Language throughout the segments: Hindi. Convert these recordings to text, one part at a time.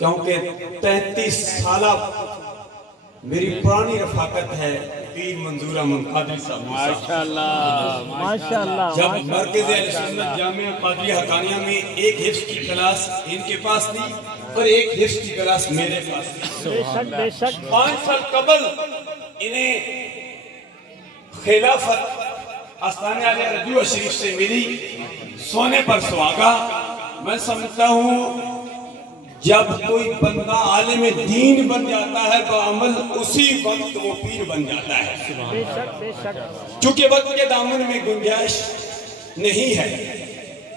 क्योंकि 33 साल मेरी पुरानी रफाकत है पीर मंजूर अहमद कादरी साहब। माशाअल्लाह माशाअल्लाह। जब मरकज़ अहले सुन्नत जामिया कादरिया हकानिया में एक हिफ्ज़ की क्लास इनके पास थी और एक हिफ्ज़ की क्लास मेरे पास थी। बेशक बेशक। 5 साल कबल इन्हें खिलाफत आस्ताने आलिया रजूआ शरीफ से मिली, सोने पर सुहागा। मैं समझता हूँ जब कोई बंदा आलिम दीन बन जाता है तो अमल उसी वक्त वो पीर बन जाता है। बेशक बेशक। चूंकि वक्त के दामन में गुंजाइश नहीं है।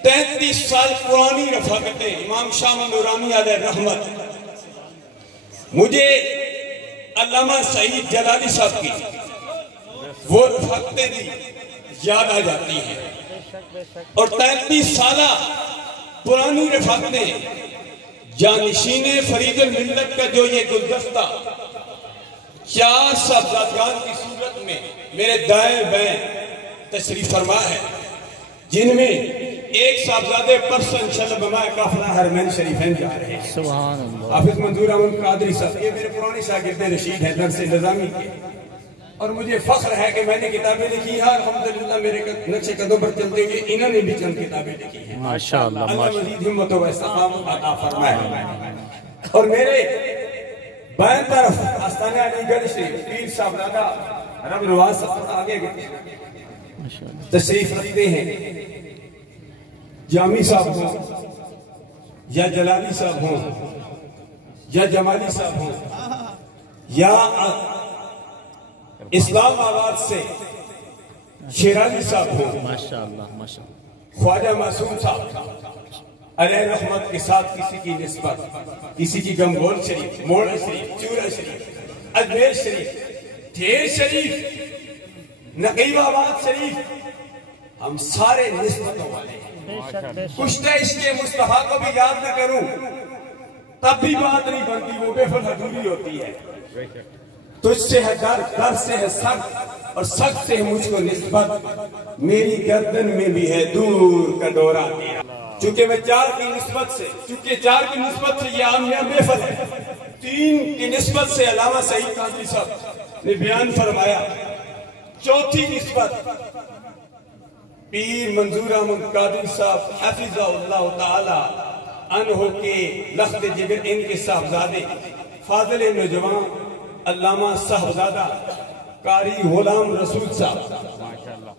33 साल पुरानी रफाकतें इमाम शाह नूरानी अलैहि रहमत, मुझे अल्लामा सईद जलाली साहब की वो रफाकतें भी याद आ जाती हैं। और 33 साल पुरानी रफाकतें जानशीने फरीदुल मिल्लत का जो ये गुलदस्ता 4 साहबजादगान की सूरत में मेरे दाएं बाएं तशरीफ फरमा है, जिनमें एक साहबजादे परसों इंशाअल्लाह बमाए काफिला हरमैन शरीफैन जा रहे हैं। सुभान अल्लाह। हाफिज मंजूर अहमद कादरी साहब ये मेरे पुराने शागिर्द रशीद है दरस निजामी के, और मुझे फख्र है कि मैंने किताबें लिखी है। अल्हम्दुलिल्लाह मेरे नक्शे कदम पर चलते हुए इन्होंने भी चंद किताबें लिखी हैं। माशाअल्लाह अल्लाह मज़ीद हिम्मत व इस्तिक़ामत अता फरमाए। और मेरे बाएं तरफ आस्ताने अलीगढ़ से पीर साहबजादा रब नवाज साहब आगे तशरीफ रखते हैं। जामी साहब हों या जलाली साहब हों या जमाली साहब हों या इस्लामाबाद से शेरानी साहब हो, माशाअल्लाह माशाअल्लाह, ख्वाजा मासूम साहब अलैहि रहमत के साथ किसी की निस्बत, किसी की गमगोल शरीफ, मोड़ा शरीफ, चूरा शरीफ, अजमेर शरीफ, ढेर शरीफ, नकीबाबाद शरीफ, हम सारे निस्बतों वाले हैं। कुश्ते इसके मुस्तफा को भी याद न करूं तब भी बात नहीं बनती, वो बेफल अधूरी होती है। तुझसे है डर, डर से है सख्त और सख्त से है मुझको निस्बत, मेरी गर्दन में भी है दूर का डोरा तेरा। चूंकि मैं 4 की निस्बत से, ये आमिया बेफल है। 3 की निस्बत से अल्लामा सईद कादरी साहब ने बयान फरमाया। 4थी निस्बत पीर मंजूर अहमद कादरी साहब हफिज़हुल्लाह ताला अन्हो के लख्त जिगर इनके साहबजादे फाजिल नौजवान अल्लामा साहबजादा कारी गुलाम रसूल साहब